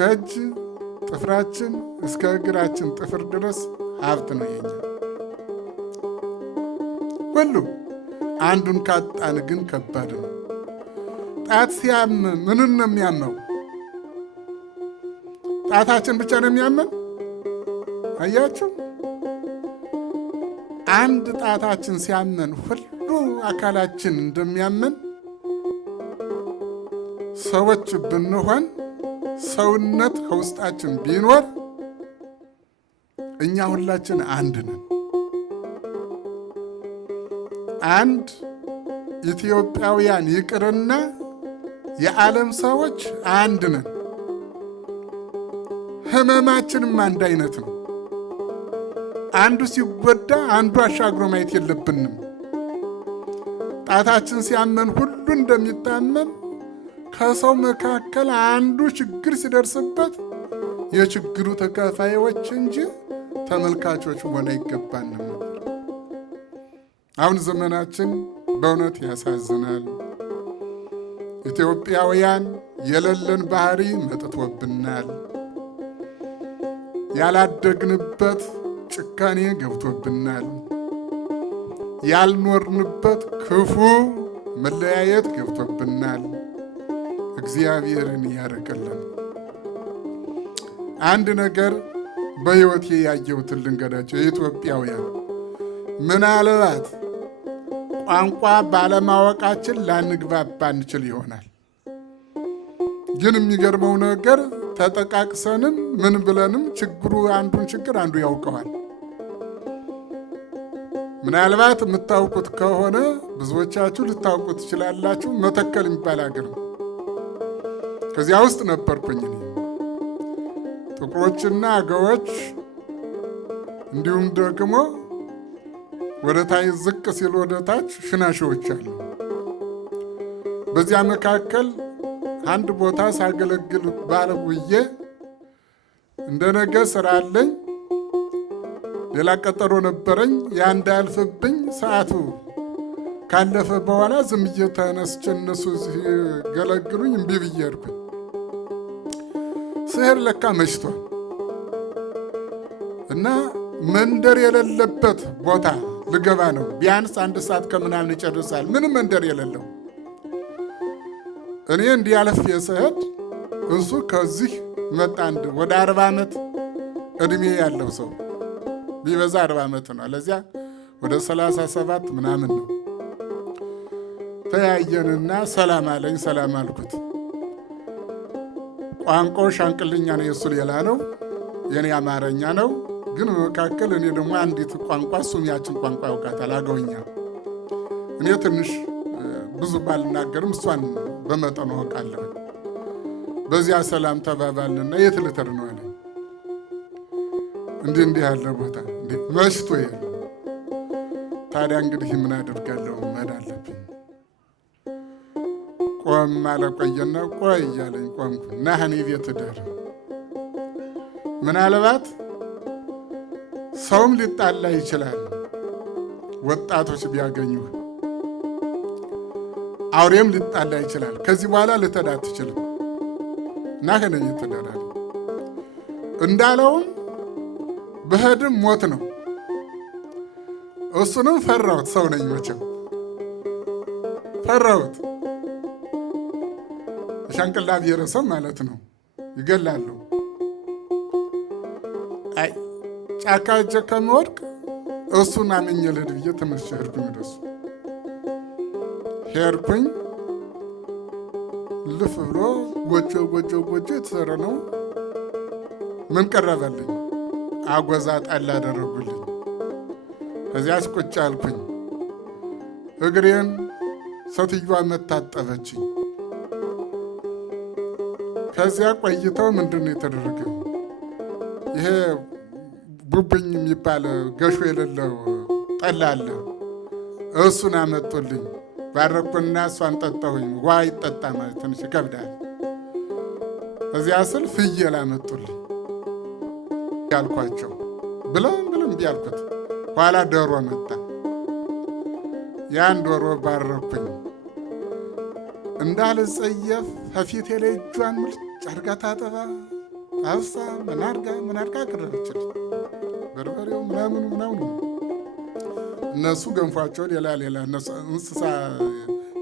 ከእጅ ጥፍራችን እስከ እግራችን ጥፍር ድረስ ሀብት ነው የኛ ሁሉ። አንዱን ካጣን ግን ከባድ ነው። ጣት ሲያም ምንን ነው የሚያመው? ጣታችን ብቻ ነው የሚያመን? አያችሁ? አንድ ጣታችን ሲያመን ሁሉ አካላችን እንደሚያመን ሰዎች ብንሆን ሰውነት ከውስጣችን ቢኖር እኛ ሁላችን አንድ ነን። አንድ ኢትዮጵያውያን ይቅርና የዓለም ሰዎች አንድ ነን። ህመማችንም አንድ አይነት ነው። አንዱ ሲጎዳ አንዱ አሻግሮ ማየት የለብንም። ጣታችን ሲያመን ሁሉ እንደሚታመን ከሰው መካከል አንዱ ችግር ሲደርስበት የችግሩ ተካፋዮች እንጂ ተመልካቾች ሆነ ይገባንም ነበር። አሁን ዘመናችን በእውነት ያሳዝናል። ኢትዮጵያውያን የሌለን ባህሪ መጥቶብናል። ያላደግንበት ጭካኔ ገብቶብናል። ያልኖርንበት ክፉ መለያየት ገብቶብናል። እግዚአብሔርን ያርቅልን። አንድ ነገር በሕይወቴ ያየሁትን ልንገራቸው። የኢትዮጵያውያን ምናልባት ቋንቋ ባለማወቃችን ላንግባባ እንችል ይሆናል። ግን የሚገርመው ነገር ተጠቃቅሰንም ምን ብለንም ችግሩ አንዱን ችግር አንዱ ያውቀዋል። ምናልባት የምታውቁት ከሆነ ብዙዎቻችሁ ልታውቁት ትችላላችሁ። መተከል የሚባል ሀገር ነው። ከዚያ ውስጥ ነበርኩኝ እኔ። ጥቁሮችና አገዎች እንዲሁም ደግሞ ወደ ታች ዝቅ ሲል ወደ ታች ሽናሻዎች አሉ። በዚያ መካከል አንድ ቦታ ሳገለግል ባለውዬ እንደ ነገ ስራ አለኝ። ሌላ ቀጠሮ ነበረኝ። ያ እንዳያልፍብኝ ሰዓቱ ካለፈ በኋላ ዝም ብዬ ተነስቼ እነሱ ሲገለግሉኝ እምቢ ብዬ ሄድኩኝ። ስሄድ ለካ መሽቷል እና መንደር የሌለበት ቦታ ልገባ ነው። ቢያንስ 1 ሰዓት ከምናምን ይጨርሳል። ምንም መንደር የሌለው እኔ እንዲህ አለፍ የስሄድ እሱ ከዚህ መጣ። አንድ ወደ 40 ዓመት ዕድሜ ያለው ሰው ቢበዛ 40 ዓመት ነው። ለዚያ ወደ 37 ምናምን ነው። ተያየንና ሰላም አለኝ። ሰላም አልኩት። ቋንቋው ሻንቅልኛ ነው፣ የእሱ ሌላ ነው፣ የኔ አማርኛ ነው። ግን መካከል እኔ ደግሞ አንዲት ቋንቋ እሱም ያችን ቋንቋ ያውቃታል፣ አገውኛ። እኔ ትንሽ ብዙ ባልናገርም እሷን በመጠኑ አውቃለሁ። በዚያ ሰላም ተባባልንና የት ልትሄድ ነው አለኝ። እንዲህ ያለ ቦታ መሽቶ የለ። ታዲያ እንግዲህ ምን አደርጋለሁ? መሄድ አለብኝ። ቆም አለ። ቆየና ቆይ እያለኝ ቆምኩ። ና እኔ ቤት እደር። ምናልባት ሰውም ሊጣላ ይችላል። ወጣቶች ቢያገኙ አውሬም ሊጣላ ይችላል። ከዚህ በኋላ ልትሄድ አትችልም። ና ከኔ ቤት እደር አለ። እንዳለውም ብሄድም ሞት ነው። እሱንም ፈራሁት። ሰው ነኝ መቼም ፈራሁት። ሻንቅላ ብሔረሰብ ማለት ነው፣ ይገላሉ። አይ ጫካ እጄ ከሚወድቅ እሱን አምኜ ልሂድ ብዬ ተመልሼ ሄድኩኝ። ወደሱ ሄድኩኝ። ልፍ ብሎ ጎጆ የተሰራ ነው። ምን ቀረበልኝ? አጎዛ ጣል አደረጉልኝ። ከዚያስ ቁጭ አልኩኝ። እግሬን ሴትዮዋ መታጠበችኝ። ከዚያ ቆይተው ምንድን ነው የተደረገው? ይሄ ቡብኝ የሚባል ገሾ የሌለው ጠላ አለ። እሱን አመጡልኝ። ባረኩና እሷን ጠጣሁኝ። ውሃ ይጠጣ ማለት ትንሽ ይከብዳል። እዚያ ስል ፍየል አመጡልኝ ያልኳቸው ብለም ቢያልኩት ኋላ ዶሮ መጣ። ያን ዶሮ ባረኩኝ። እንዳልጸየፍ ከፊቴ ላይ እጇን ሙልጭ አድርጋ ታጠባ አፍሳ ምን አድርጋ አቀረበችልኝ። በርበሬው ምናምኑ እነሱ ገንፏቸው ሌላ እንስሳ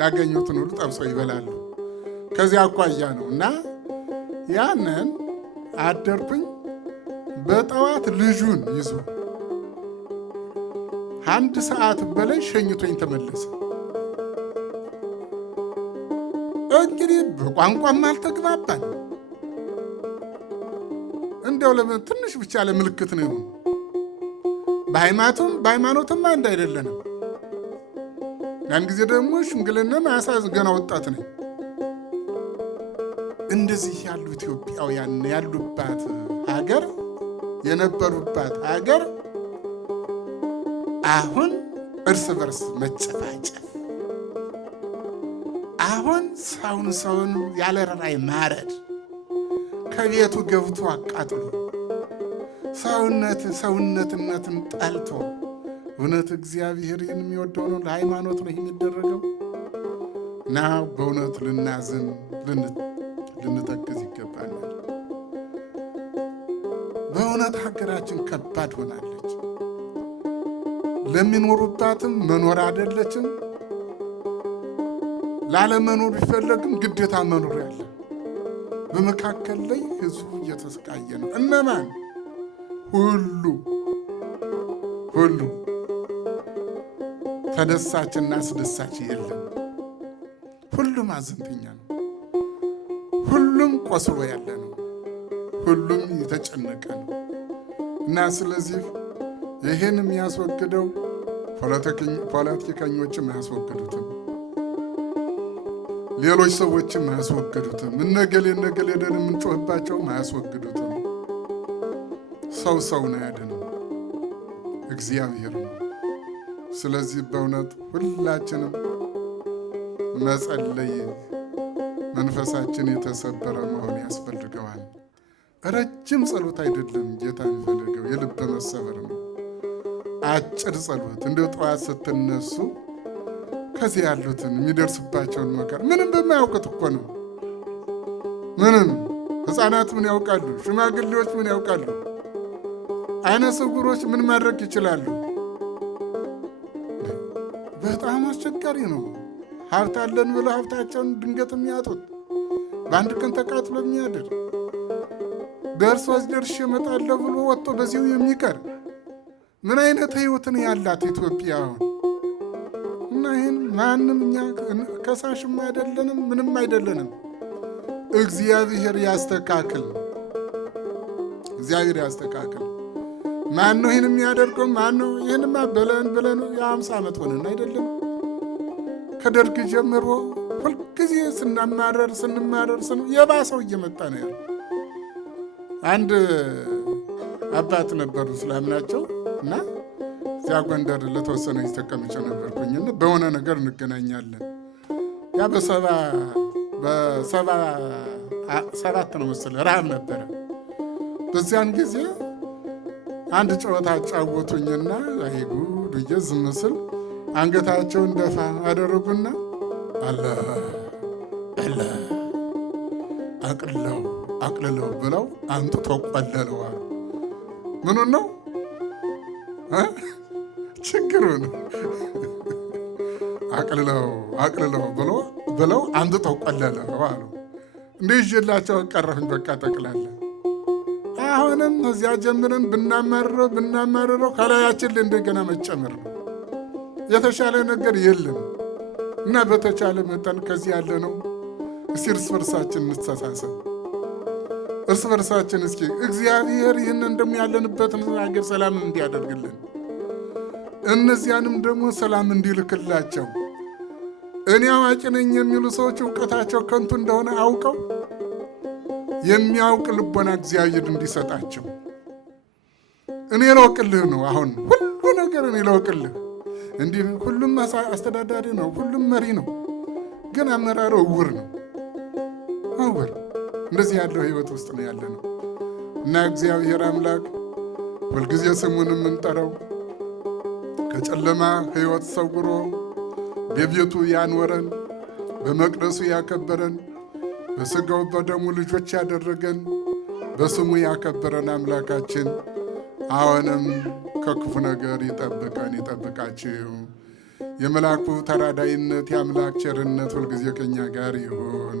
ያገኙትን ሁሉ ጠብሰው ይበላሉ። ከዚያ አኳያ ነው እና ያንን አደርኩኝ። በጠዋት ልጁን ይዞ 1 ሰዓት በላይ ሸኝቶኝ ተመለሰ። እንግዲህ በቋንቋም አልተግባባን። እንደው ለምን ትንሽ ብቻ ለምልክት ነው ይሁን። በሃይማኖትም አንድ አይደለንም። ያን ጊዜ ደግሞ ሽምግልና ማያሳዝ ገና ወጣት ነኝ። እንደዚህ ያሉ ኢትዮጵያውያን ያሉባት ሀገር የነበሩባት ሀገር አሁን እርስ በርስ መጨፋጨፍ፣ አሁን ሰውን ያለ ርኅራኄ ማረድ፣ ከቤቱ ገብቶ አቃጥሎ ሰውነትነትን ጠልቶ። እውነት እግዚአብሔር ይህን የሚወደው ነው? ለሃይማኖት ነው የሚደረገው? እና በእውነት ልናዝን ልንተክዝ ይገባናል። በእውነት ሀገራችን ከባድ ሆናለች። ለሚኖሩባትም መኖር አይደለችም። ላለመኖር ቢፈለግም ግዴታ መኖር ያለ። በመካከል ላይ ህዝቡ እየተሰቃየ ነው። እነማን? ሁሉ ተደሳችና አስደሳች የለም። ሁሉም አዘንተኛ ነው። ሁሉም ቆስሎ ያለ ነው። ሁሉም የተጨነቀ ነው እና ስለዚህ ይህን የሚያስወግደው ፖለቲከኞችም አያስወግዱትም፣ ሌሎች ሰዎችም አያስወግዱትም፣ እነገሌ ደን የምንጮህባቸውም አያስወግዱትም። ሰውን አያድንም፣ እግዚአብሔር ነው። ስለዚህ በእውነት ሁላችንም መጸለይ፣ መንፈሳችን የተሰበረ መሆን ያስፈልገዋል። ረጅም ጸሎት አይደለም ጌታ የሚፈልገው፣ የልብ መሰበር ነው። አጭር ጸሎት እንደው ጠዋት ስትነሱ ከዚህ ያሉትን የሚደርስባቸውን መከራ ምንም በማያውቁት እኮ ነው። ምንም ሕፃናት ምን ያውቃሉ? ሽማግሌዎች ምን ያውቃሉ? አይነ ስውሮች ምን ማድረግ ይችላሉ? በጣም አስቸጋሪ ነው። ሀብት አለን ብለው ሀብታቸውን ድንገት የሚያጡት፣ በአንድ ቀን ተቃጥሎ የሚያድር፣ ደርሼ እመጣለሁ ብሎ ወጥቶ በዚሁ የሚቀር ምን አይነት ህይወትን ያላት ኢትዮጵያ አሁን? እና ይህን ማንም እኛ ከሳሽም አይደለንም፣ ምንም አይደለንም። እግዚአብሔር ያስተካክል። ማን ነው ይህን የሚያደርገው? ማን ነው? ይህንማ ብለን የ50 ዓመት ሆነን አይደለም? ከደርግ ጀምሮ ሁልጊዜ ስንማረር የባሰው እየመጣ ነው ያለው። አንድ አባት ነበሩ እስላም ናቸው እና እዚያ ጎንደር ለተወሰነ ጊዜ ተቀምጬ ነበርኩኝና በሆነ ነገር እንገናኛለን። ያ በ77 ነው መሰለኝ ረሃብ ነበረ። በዚያን ጊዜ አንድ ጨዋታ አጫወቱኝና አይ ጉድ ብዬ ዝም ስል አንገታቸውን ደፋ አደረጉና አለ አቅልለው ብለው አምጥተው ቆለለዋል። ምኑን ነው ችግሩን አቅልለው ብለው አምጥተው ቆለለው አሉ። እንደ ይዤላቸው ቀረሁኝ። በቃ ጠቅላላ አሁንም እዚያ ጀምረን ብናማርረው ከላያችን ላይ እንደገና መጨመር ነው። የተሻለ ነገር የለም እና በተቻለ መጠን ከዚህ ያለ ነው። እስኪ እርስ በርሳችን እንተሳሰብ። እርስ በርሳችን እስኪ እግዚአብሔር ይህንን ደግሞ ያለንበትን ሀገር ሰላም እንዲያደርግልን፣ እነዚያንም ደግሞ ሰላም እንዲልክላቸው፣ እኔ አዋቂ ነኝ የሚሉ ሰዎች እውቀታቸው ከንቱ እንደሆነ አውቀው የሚያውቅ ልቦና እግዚአብሔር እንዲሰጣቸው። እኔ ለውቅልህ ነው አሁን ሁሉ ነገር እኔ ለውቅልህ። እንዲህ ሁሉም አስተዳዳሪ ነው፣ ሁሉም መሪ ነው፣ ግን አመራሩ እውር ነው። እንደዚህ ያለው ህይወት ውስጥ ነው ያለ ነው እና እግዚአብሔር አምላክ ሁልጊዜ ስሙን የምንጠራው ከጨለማ ህይወት ሰውሮ በቤቱ ያኖረን፣ በመቅደሱ ያከበረን፣ በሥጋው በደሙ ልጆች ያደረገን በስሙ ያከበረን አምላካችን አሁንም ከክፉ ነገር ይጠብቀን ይጠብቃችሁ። የመልአኩ ተራዳይነት የአምላክ ቸርነት ሁልጊዜ ከኛ ጋር ይሁን።